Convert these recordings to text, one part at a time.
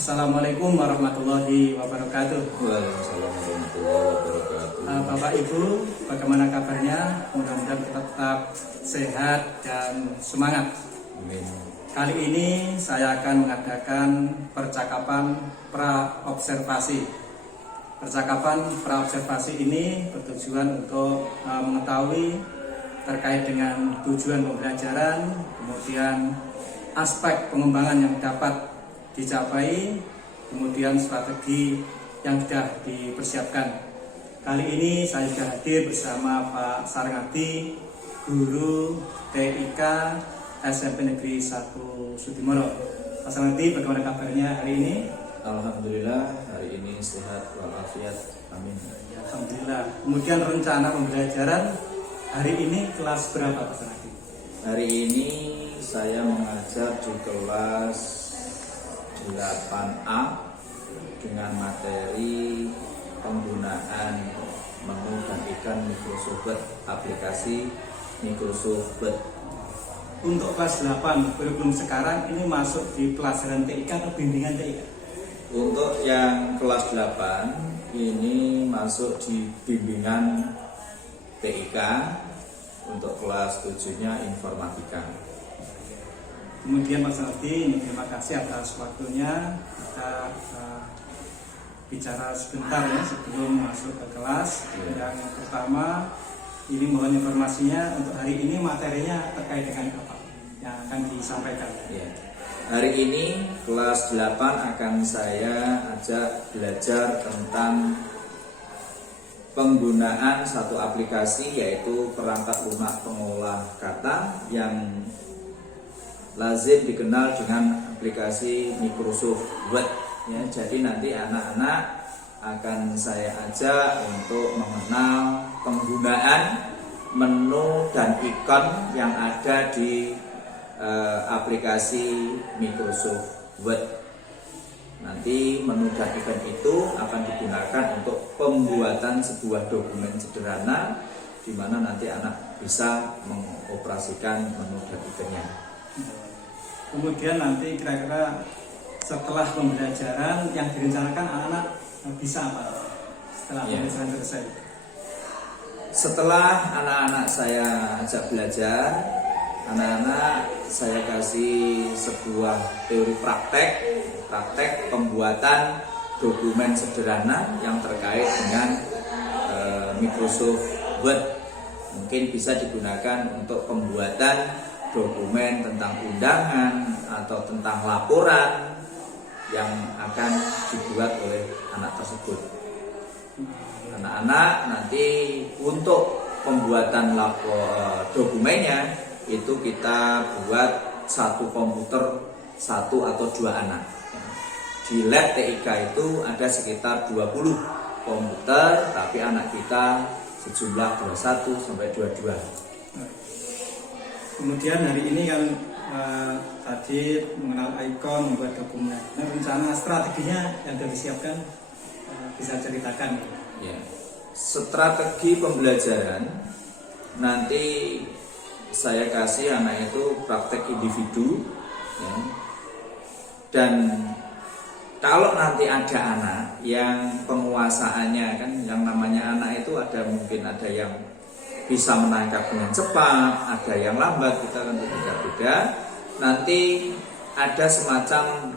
Assalamualaikum warahmatullahi wabarakatuh. Waalaikumsalam warahmatullahi wabarakatuh. Bapak Ibu, bagaimana kabarnya? Mudah-mudahan kita tetap sehat dan semangat. Amin. Kali ini saya akan mengadakan percakapan praobservasi. Percakapan praobservasi ini bertujuan untuk mengetahui terkait dengan tujuan pembelajaran, kemudian aspek pengembangan yang dapat dicapai, kemudian strategi yang sudah dipersiapkan. Kali ini saya sudah hadir bersama Pak Sarengadi, guru TIK SMP Negeri 1 Sudimoro. Pak Sarengadi, bagaimana kabarnya hari ini? Alhamdulillah hari ini sehat walafiat. Amin. Alhamdulillah. Kemudian rencana pembelajaran hari ini kelas berapa Pak Sarengadi? Hari ini saya mengajar di kelas 8A dengan materi penggunaan menu dan ikan Microsoft Word, aplikasi Microsoft Word. Untuk kelas 8 kurikulum sekarang ini masuk di pelajaran TIK atau bimbingan TIK? Untuk yang kelas 8 ini masuk di bimbingan TIK, untuk kelas 7-nya informatika. Kemudian Pak Sarengadi, terima kasih atas waktunya. Kita bicara sebentar ya sebelum masuk ke kelas. Yang pertama, ini mohon informasinya untuk hari ini materinya terkait dengan apa yang akan disampaikan. Ya. Hari ini kelas 8 akan saya ajak belajar tentang penggunaan satu aplikasi, yaitu perangkat lunak pengolah kata yang lazim dikenal dengan aplikasi Microsoft Word. Ya, jadi nanti anak-anak akan saya ajak untuk mengenal penggunaan menu dan ikon yang ada di aplikasi Microsoft Word. Nanti menu dan ikon itu akan digunakan untuk pembuatan sebuah dokumen sederhana, di mana nanti anak bisa mengoperasikan menu dan ikonnya. Kemudian nanti kira-kira setelah pembelajaran yang direncanakan anak-anak bisa apa setelah pembelajaran selesai? Setelah anak-anak saya ajak belajar, anak-anak saya kasih sebuah teori praktek pembuatan dokumen sederhana yang terkait dengan Microsoft Word. Mungkin bisa digunakan untuk pembuatan dokumen tentang undangan atau tentang laporan yang akan dibuat oleh anak tersebut. Anak-anak nanti untuk pembuatan dokumennya itu kita buat satu komputer, satu atau dua anak. Di lab TIK itu ada sekitar 20 komputer, tapi anak kita sejumlah 21 sampai 22. Kemudian hari ini kan tadi mengenal ikon, membuat dokumen. Nah, rencana strateginya yang sudah disiapkan bisa ceritakan? Ya, strategi pembelajaran nanti saya kasih anak itu praktek individu, ya. Dan kalau nanti ada anak yang penguasaannya, kan yang namanya anak itu mungkin ada yang bisa menangkap dengan cepat, ada yang lambat, kita kan berbeda-beda. Nanti ada semacam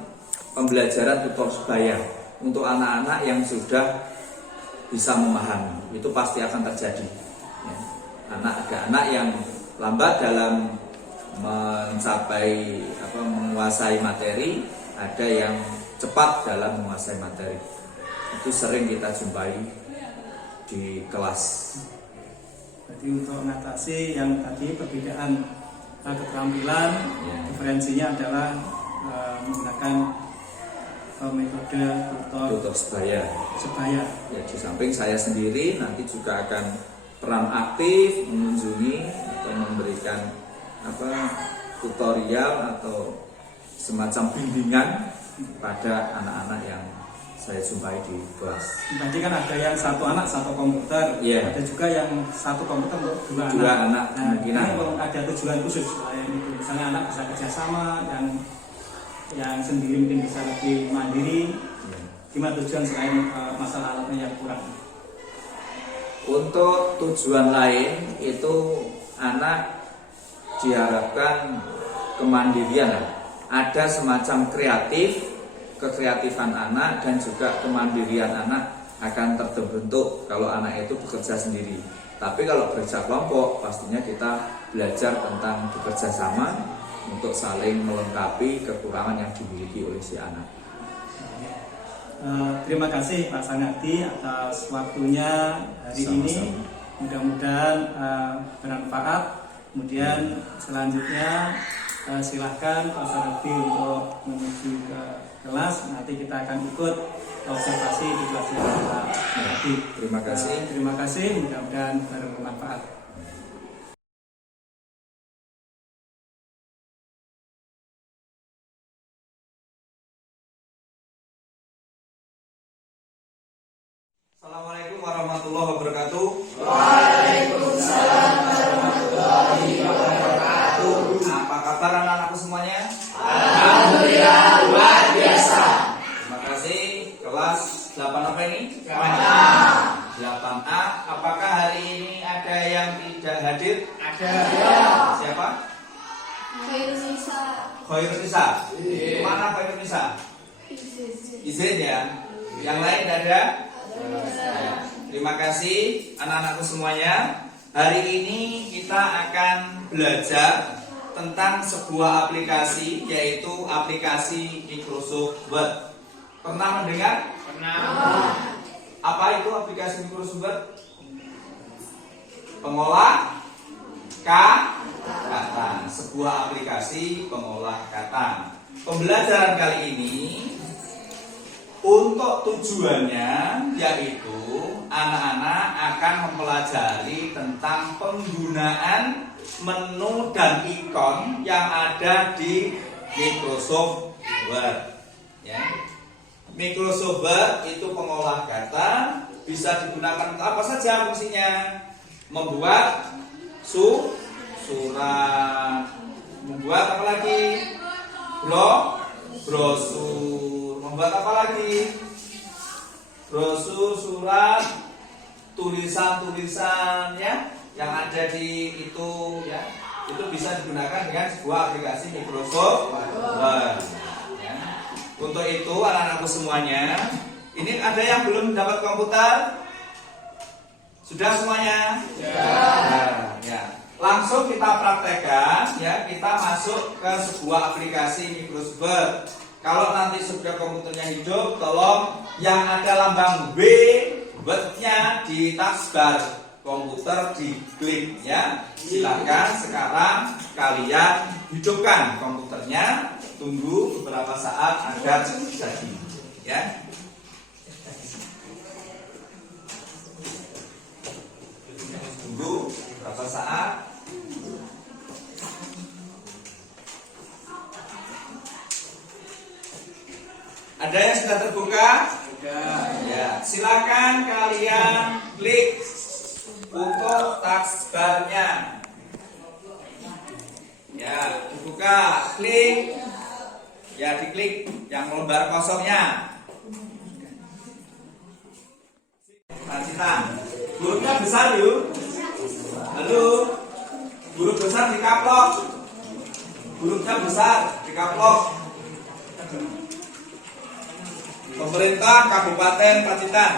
pembelajaran tutor sebaya untuk anak-anak yang sudah bisa memahami. Itu pasti akan terjadi. Ya. Ada anak yang lambat dalam menguasai materi, ada yang cepat dalam menguasai materi. Itu sering kita jumpai di kelas. Jadi untuk mengatasi yang tadi perbedaan keterampilan, diferensinya adalah menggunakan metode tutor sebaya. Ya, di samping saya sendiri nanti juga akan peran aktif mengunjungi atau memberikan tutorial atau semacam bimbingan pada anak-anak yang saya jumpai di kelas. Tadi kan ada yang satu anak satu komputer, ada juga yang satu komputer untuk dua anak. Nah, ini ada tujuan khusus, misalnya anak bisa kerjasama, yang yang sendiri mungkin bisa lebih mandiri. Gimana tujuan selain masalah alatnya yang kurang? Untuk tujuan lain itu anak diharapkan kemandirian, ada semacam kekreatifan anak dan juga kemandirian anak akan terbentuk kalau anak itu bekerja sendiri. Tapi kalau bekerja kelompok pastinya kita belajar tentang bekerja sama untuk saling melengkapi kekurangan yang dimiliki oleh si anak. Terima kasih Pak Sangardi atas waktunya hari ini. Mudah-mudahan bermanfaat. Kemudian selanjutnya silahkan Pak Sangardi untuk menuju ke kelas. Nanti kita akan ikut observasi di kelas yang Pak Sangardi. Terima kasih. Terima kasih. Mudah-mudahan bermanfaat. Assalamualaikum warahmatullahi wabarakatuh. Waalaikumsalam warahmatullahi wabarakatuh. Apa kabar anak-anakku semuanya? Alhamdulillah luar biasa. Terima kasih. Kelas 8 apa ini? 8A. 8A. Apakah hari ini ada yang tidak hadir? Ada. Siapa? Khairul Nisa. Khairul Nisa. Mana Khairul Nisa? Izin ya. Yang lain tidak ada? Ya. Terima kasih anak-anakku semuanya. Hari ini kita akan belajar tentang sebuah aplikasi, yaitu aplikasi Microsoft Word. Pernah mendengar? Pernah. Apa itu aplikasi Microsoft Word? Pengolah kata. Sebuah aplikasi pengolah kata. Pembelajaran kali ini untuk tujuannya yaitu anak-anak akan mempelajari tentang penggunaan menu dan ikon yang ada di Microsoft Word. Ya. Microsoft Word itu pengolah kata, bisa digunakan untuk apa saja fungsinya. Membuat surat, membuat apa lagi? Brosur. Membuat apa lagi? Brosur, surat, tulisan-tulisan ya yang ada di itu ya. Itu bisa digunakan dengan sebuah aplikasi Microsoft Word. Ya. Untuk itu anak-anakku semuanya, ini ada yang belum dapat komputer? Sudah semuanya? Nah, ya. Langsung kita praktekkan ya, kita masuk ke sebuah aplikasi Microsoft Word. Kalau nanti sudah komputernya hidup, tolong yang ada lambang W, Word-nya di taskbar komputer diklik ya. Silakan sekarang kalian hidupkan komputernya, tunggu beberapa saat agar jadi ya. Tunggu beberapa saat. Ada yang sudah terbuka? Sudah. Ya, silakan kalian klik untuk taskbarnya. Ya, dibuka, klik. Ya, diklik yang lembar kosongnya. Lanjutan. Hurufnya besar yuk. Halo. Huruf besar dikaplok. Hurufnya besar dikaplok. Pemerintah Kabupaten Pacitan.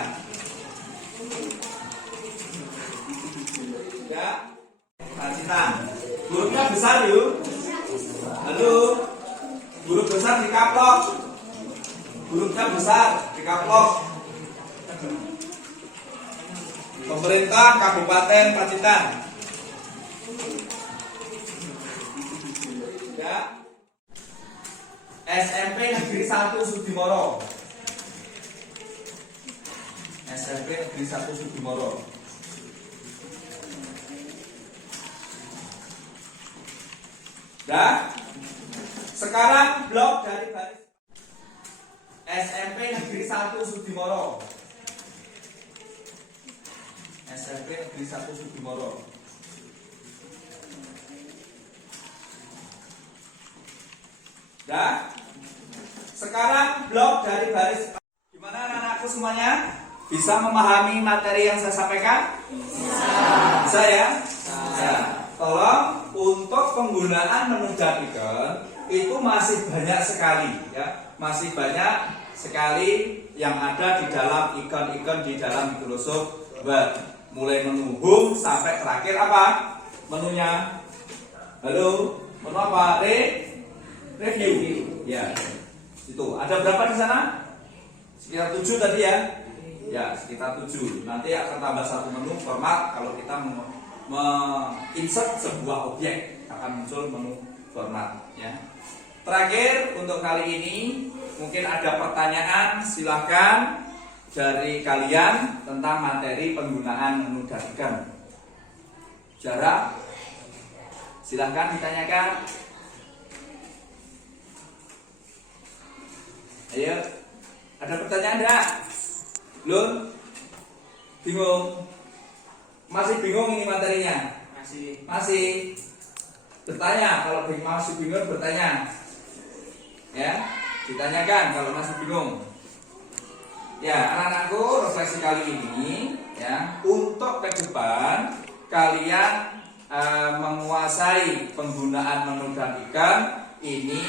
Ya, Pacitan. Hurufnya besar yuk. Halo. Huruf besar dikaplok. Hurufnya besar dikaplok. Pemerintah Kabupaten Pacitan. Ya. SMP Negeri 1 Sudimoro. SMP Negeri 1 Sudimoro. Dah. Sekarang blok dari baris SMP Negeri 1 Sudimoro. SMP Negeri 1 Sudimoro. Dah. Sekarang blok dari baris. Gimana anak-anakku semuanya? Bisa memahami materi yang saya sampaikan? Bisa ya? Ya. Tolong untuk penggunaan menu dan ikon itu masih banyak sekali ya. Masih banyak sekali yang ada di dalam ikon-ikon di dalam Microsoft Word. Mulai menu home sampai terakhir apa? Menunya. Halo, menu apa? Review. Ya. Itu. Ada berapa di sana? Sekitar 7 tadi ya. Ya, sekitar 7. Nanti akan tambah satu menu format kalau kita insert sebuah objek akan muncul menu format ya. Terakhir untuk kali ini mungkin ada pertanyaan, silahkan dari kalian tentang materi penggunaan menu dan ikon. Jarak, silahkan ditanyakan. Ayo, ada pertanyaan enggak? Belum? Bingung? Masih bingung ini materinya? Masih. Bertanya, kalau masih bingung bertanya. Ya, ditanyakan kalau masih bingung. Ya, anak-anakku, refleksi kali ini ya, untuk ke depan kalian menguasai penggunaan menu dan ikon ini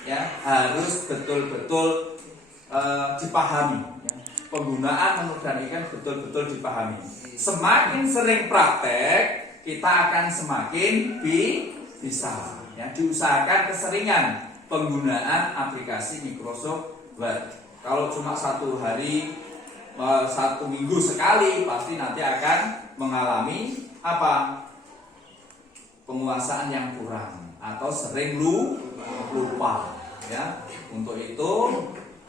ya harus betul-betul dipahami ya. Penggunaan menu dan ikon betul-betul dipahami. Semakin sering praktek, kita akan semakin bisa ya. Diusahakan keseringan penggunaan aplikasi Microsoft Word. Kalau cuma satu hari, 1 minggu sekali, pasti nanti akan mengalami apa? Penguasaan yang kurang atau sering lupa ya. Untuk itu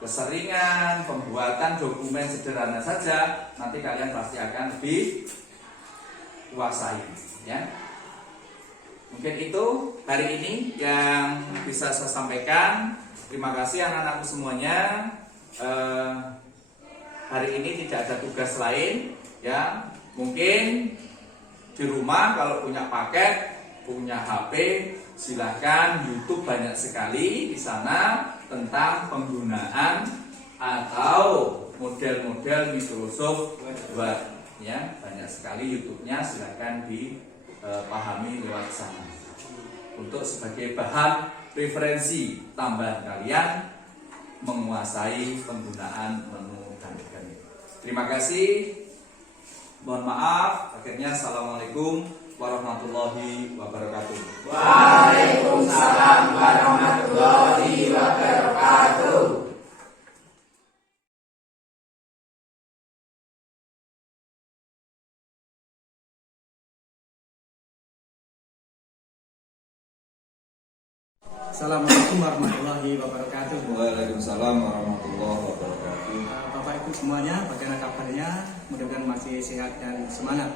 keseringan pembuatan dokumen sederhana saja nanti kalian pasti akan lebih kuasai ya. Mungkin itu hari ini yang bisa saya sampaikan. Terima kasih anak-anakku semuanya. Hari ini tidak ada tugas lain ya. Mungkin di rumah kalau punya paket, punya HP, silahkan YouTube banyak sekali di sana tentang penggunaan atau model-model Microsoft Word ya. Banyak sekali YouTube-nya, silahkan dipahami lewat sana untuk sebagai bahan referensi tambahan kalian menguasai penggunaan menu dan ikon. Terima kasih. Mohon maaf. Akhirnya assalamualaikum warahmatullahi wabarakatuh. Waalaikumsalam warahmatullahi wabarakatuh. Assalamualaikum warahmatullahi wabarakatuh. Waalaikumsalam warahmatullahi wabarakatuh. Bapak Ibu semuanya, bagaimana kabarnya? Mudah-mudahan masih sehat dan semangat.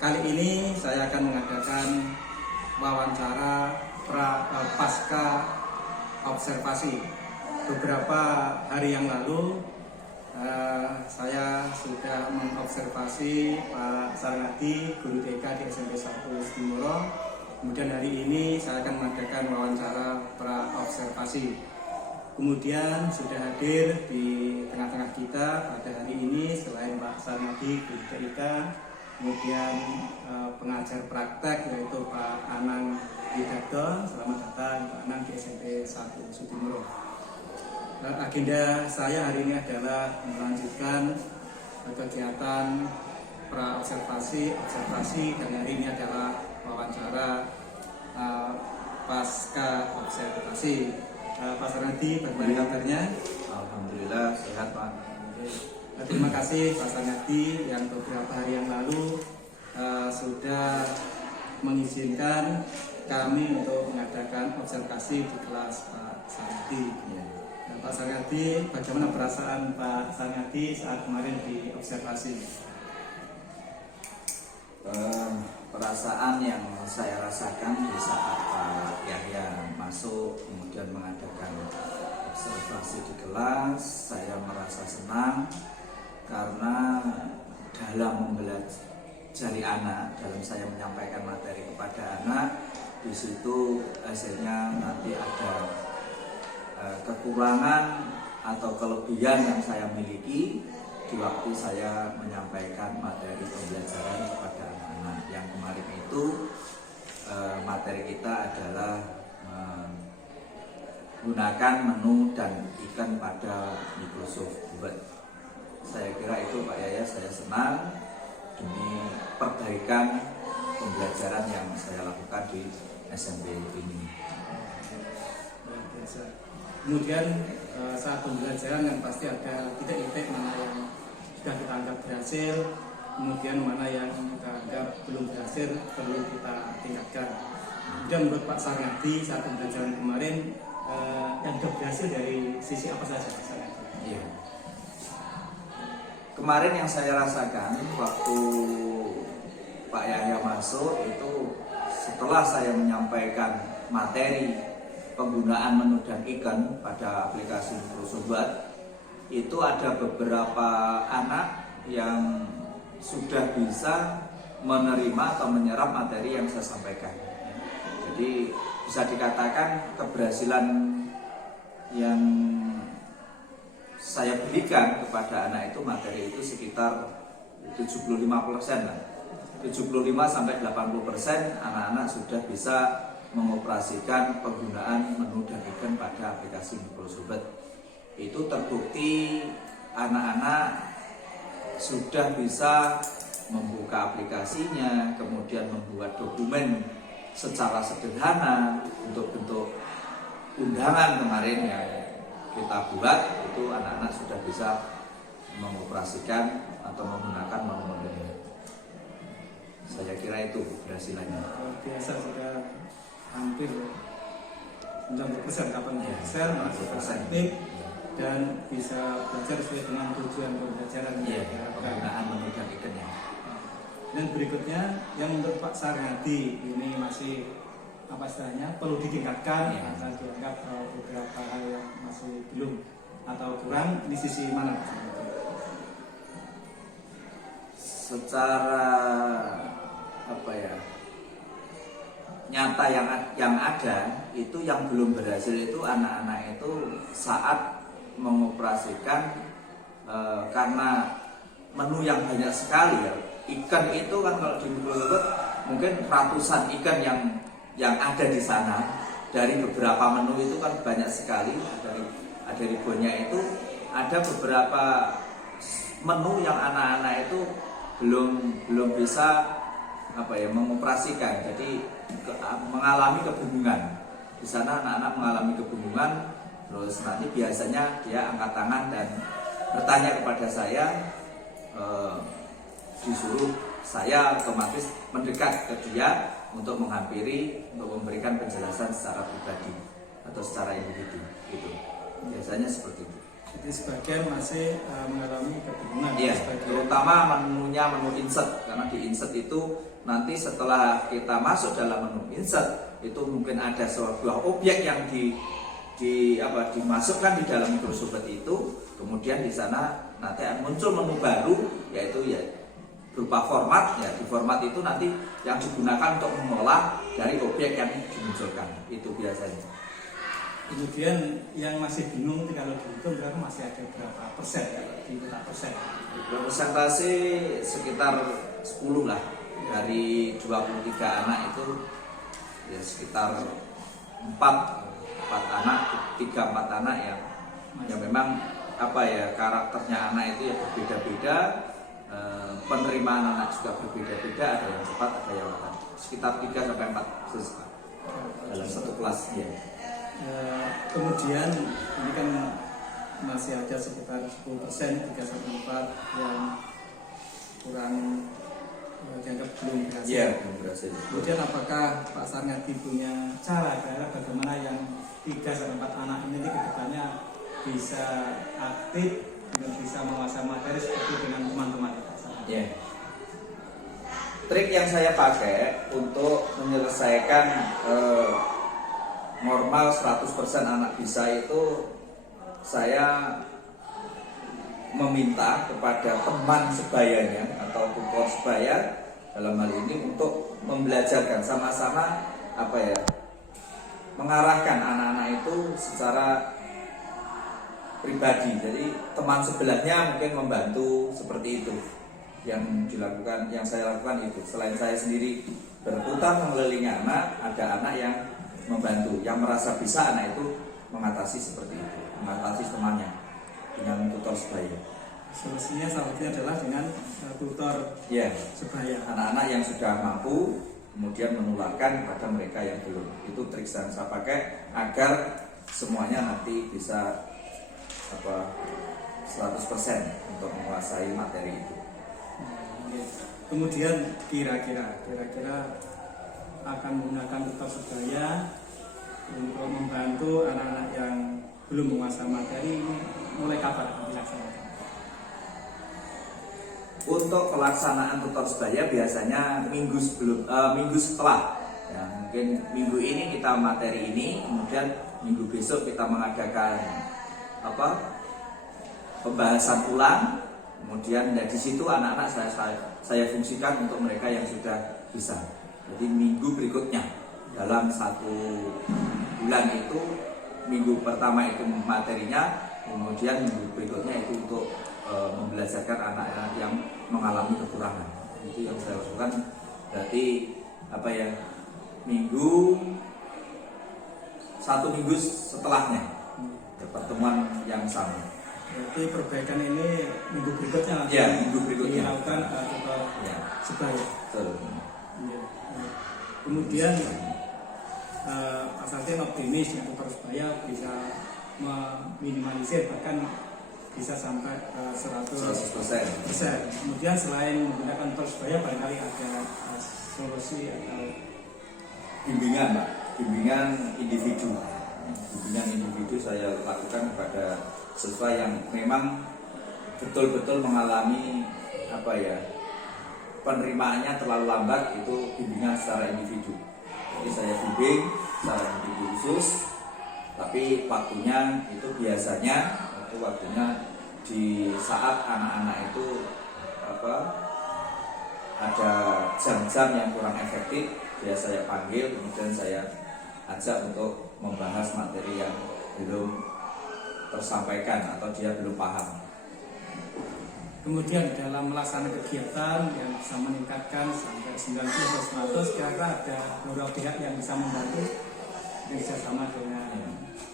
Kali ini saya akan mengadakan wawancara pasca observasi. Beberapa hari yang lalu saya sudah mengobservasi Pak Sarnadi, guru TK di SMP 1 Sidimoro. Kemudian hari ini saya akan mengadakan wawancara pra-observasi. Kemudian sudah hadir di tengah-tengah kita pada hari ini selain Pak Sarnadi, guru TK, kemudian pengajar praktek yaitu Pak Anang Widarto. Selamat datang Pak Anang di SMP 1 Sidimoro. Agenda saya hari ini adalah melanjutkan kegiatan pra-observasi, dan hari ini adalah wawancara pasca observasi. Pak Sarnadi, bagaimana kabarnya? Alhamdulillah sehat Pak. Terima kasih Pak Sarnadi yang beberapa hari yang lalu sudah mengizinkan kami untuk mengadakan observasi di kelas Pak Sarnadi. Nah, Pak Sarnadi, bagaimana perasaan Pak Sarnadi saat kemarin di observasi? Perasaan yang saya rasakan di saat Pak Yahya masuk kemudian mengadakan observasi di kelas, saya merasa senang karena dalam mempelajari anak, dalam saya menyampaikan materi kepada anak, di situ hasilnya nanti ada kekurangan atau kelebihan yang saya miliki di waktu saya menyampaikan materi pembelajaran kepada anak-anak. Yang kemarin itu materi kita adalah menggunakan menu dan ikan pada Microsoft Word. Saya kira itu Pak Yaya, saya senang demi perbaikan pembelajaran yang saya lakukan di SMP ini. Kemudian saat pembelajaran yang pasti ada titik-titik mana yang sudah kita anggap berhasil, kemudian mana yang kita anggap belum berhasil, perlu kita tingkatkan. Kemudian menurut Pak Sarnadi saat pembelajaran kemarin yang sudah berhasil dari sisi apa saja Pak Sarnadi? Iya. Kemarin yang saya rasakan waktu Pak Yahya masuk itu setelah saya menyampaikan materi penggunaan menu dan ikan pada aplikasi Microsoft Word, itu ada beberapa anak yang sudah bisa menerima atau menyerap materi yang saya sampaikan. Jadi bisa dikatakan keberhasilan yang saya berikan kepada anak itu materi itu sekitar 75% lah. 75 sampai 80% anak-anak sudah bisa mengoperasikan penggunaan menu dan ikan pada aplikasi Microsoft Word. Itu terbukti anak-anak sudah bisa membuka aplikasinya, kemudian membuat dokumen secara sederhana untuk bentuk undangan kemarin yang kita buat, itu anak-anak sudah bisa mengoperasikan atau menggunakan menu-menunya. Saya kira itu keberhasilannya. Biasa sudah hampir 90%, 80% masih aktif dan bisa belajar sesuai dengan tujuan pembelajaran. Penggunaan menu dan ikannya. Dan berikutnya yang menurut Pak Sarnadi ini masih apa istilahnya perlu ditingkatkan, atau dianggap beberapa hal yang masih belum atau kurang, di sisi mana Pak Sarnadi? Secara nyata yang ada itu yang belum berhasil itu anak-anak itu saat mengoperasikan karena menu yang banyak sekali ya. Ikan itu kan kalau di Microsoft mungkin ratusan ikan yang ada di sana. Dari beberapa menu itu kan banyak sekali, ada ribuannya itu, ada beberapa menu yang anak-anak itu belum bisa mengoperasikan, jadi mengalami kebingungan. Di sana anak-anak mengalami kebingungan, terus nanti biasanya dia angkat tangan dan bertanya kepada saya, disuruh saya otomatis mendekat ke dia untuk menghampiri, untuk memberikan penjelasan secara pribadi atau secara individu, gitu. Biasanya seperti itu. Jadi sebagian masih mengalami kebingungan. Iya, terutama menunya menu insert, karena di insert itu nanti setelah kita masuk dalam menu insert itu mungkin ada sebuah objek yang dimasukkan di dalam Microsoft Word itu, kemudian di sana nanti muncul menu baru, yaitu berupa format. Ya, di format itu nanti yang digunakan untuk mengolah dari objek yang dimunculkan, itu biasanya. Kemudian yang masih bingung kalau dihitung berapa, masih ada berapa persen ya, diminta persen? Persentase sekitar 10 lah. Dari 23 anak itu ya sekitar 4 anak, 3-4 anak yang memang karakternya anak itu ya berbeda-beda, penerimaan anak juga berbeda-beda, ada yang cepat, ada yang lambat. Sekitar 3-4 siswa dalam satu kelas ya. Kemudian ini kan masih ada sekitar 10%, 3-4 yang kurang dianggap belum berhasil. Iya, belum berhasil. Kemudian apakah Pak Sarnadi punya cara bagaimana yang 3-4 anak ini ke depannya bisa aktif dan bisa menguasai materi seperti dengan teman-teman Pak Sarnadi? Iya. Trik yang saya pakai untuk menyelesaikan normal 100% anak bisa itu, saya meminta kepada teman sebayanya atau tutor sebaya dalam hal ini untuk membelajarkan sama-sama mengarahkan anak-anak itu secara pribadi. Jadi teman sebelahnya mungkin membantu seperti itu yang dilakukan, yang saya lakukan itu. Selain saya sendiri berputar mengelilingi anak, ada anak yang membantu, yang merasa bisa anak itu mengatasi seperti itu, mengatasi temannya dengan tutor sebaya. Solusinya salah satunya adalah dengan tutor Ya, sebaya. anak-anak yang sudah mampu kemudian menularkan pada mereka yang belum. Itu trik yang saya pakai agar semuanya nanti bisa 100% untuk menguasai materi itu. Kemudian kira-kira akan menggunakan tutor sebaya untuk membantu anak-anak yang belum menguasai materi ini mulai kapan dilaksanakan? Untuk pelaksanaan tutor sebaya biasanya minggu setelah, ya, mungkin minggu ini kita materi ini, kemudian minggu besok kita mengadakan pembahasan ulang, kemudian di situ anak-anak saya fungsikan untuk mereka yang sudah bisa. Jadi minggu berikutnya dalam 1 bulan itu, minggu pertama itu materinya, kemudian minggu berikutnya itu untuk membelajarkan anak-anak yang mengalami kekurangan. Itu yang saya lakukan. Berarti satu minggu setelahnya pertemuan yang sama. Berarti perbaikan ini minggu berikutnya Ya, minggu berikutnya dilakukan tutor ya. sebaya. Betul. Ya. Kemudian Pak Sartin optimis ya tutor sebaya bisa meminimalisir bahkan bisa sampai 100%. Kemudian selain menggunakan tutor sebaya, barangkali ada solusi atau Bimbingan, Pak. Bimbingan individu. Bimbingan individu saya lakukan kepada siswa yang memang betul-betul mengalami penerimaannya terlalu lambat, itu bimbingan secara individu. Jadi saya bimbing secara individu khusus, tapi waktunya itu biasanya di saat anak-anak itu ada jam-jam yang kurang efektif, saya panggil, kemudian saya ajak untuk membahas materi yang belum tersampaikan atau dia belum paham. Kemudian dalam melaksanakan kegiatan yang bisa meningkatkan sampai 90 atau 100, kira-kira ada beberapa pihak yang bisa membantu yang bisa sama dengan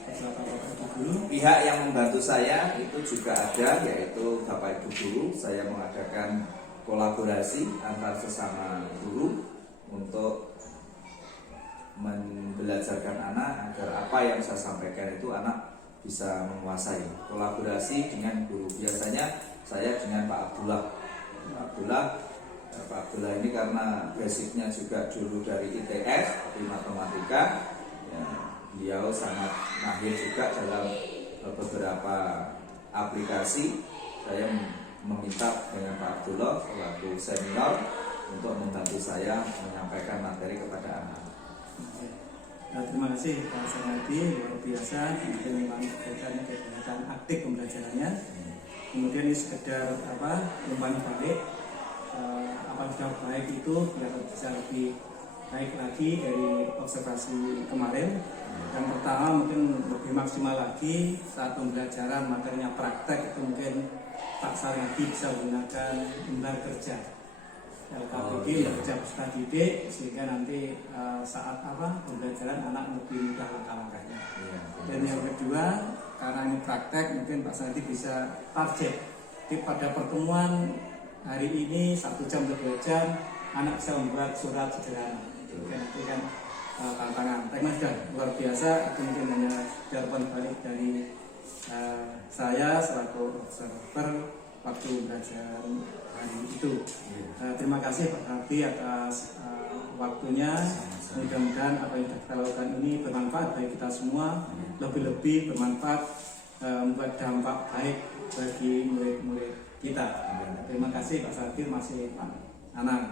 beberapa Bapak Guru. Pihak yang membantu saya itu juga ada, yaitu Bapak Ibu Guru. Saya mengadakan kolaborasi antar sesama guru untuk membelajarkan anak agar apa yang saya sampaikan itu anak bisa menguasai. Kolaborasi dengan guru, biasanya saya dengan Pak Abdullah. Pak Abdullah ini karena basicnya juga dulu dari ITS di matematika, ya, beliau sangat mahir juga dalam beberapa aplikasi. Saya meminta dengan Pak Abdullah waktu seminar untuk membantu saya menyampaikan materi kepada anak. Terima kasih Pak Sarnadi, luar biasa. Kemudian memang kegiatan aktif pembelajarannya. Kemudian ini sekedar umpan balik, apa sudah baik itu biar bisa lebih baik lagi dari observasi kemarin. Yang pertama mungkin lebih maksimal lagi saat pembelajaran materinya praktek, itu mungkin Pak Sarnadi bisa menggunakan lembar kerja LKPD, kerja peserta didik, sehingga nanti saat pembelajaran anak lebih mudah langkah-langkahnya. Dan yang kedua, karena ini praktek, mungkin Pak Sarnadi bisa target. Jadi pada pertemuan hari ini 1 jam atau 2 jam, anak bisa membuat surat sederhana. Itu kan tantangan. Tapi sudah luar biasa. Itu mungkin hanya jawaban balik dari saya selaku observer waktu belajar hari itu. Terima kasih Pak Sarnadi atas waktunya. Mudah-mudahan apa yang kita lakukan ini bermanfaat bagi kita semua, lebih-lebih bermanfaat, membuat dampak baik bagi murid-murid kita. Terima kasih Pak Sarnadi, masih Pak Anang.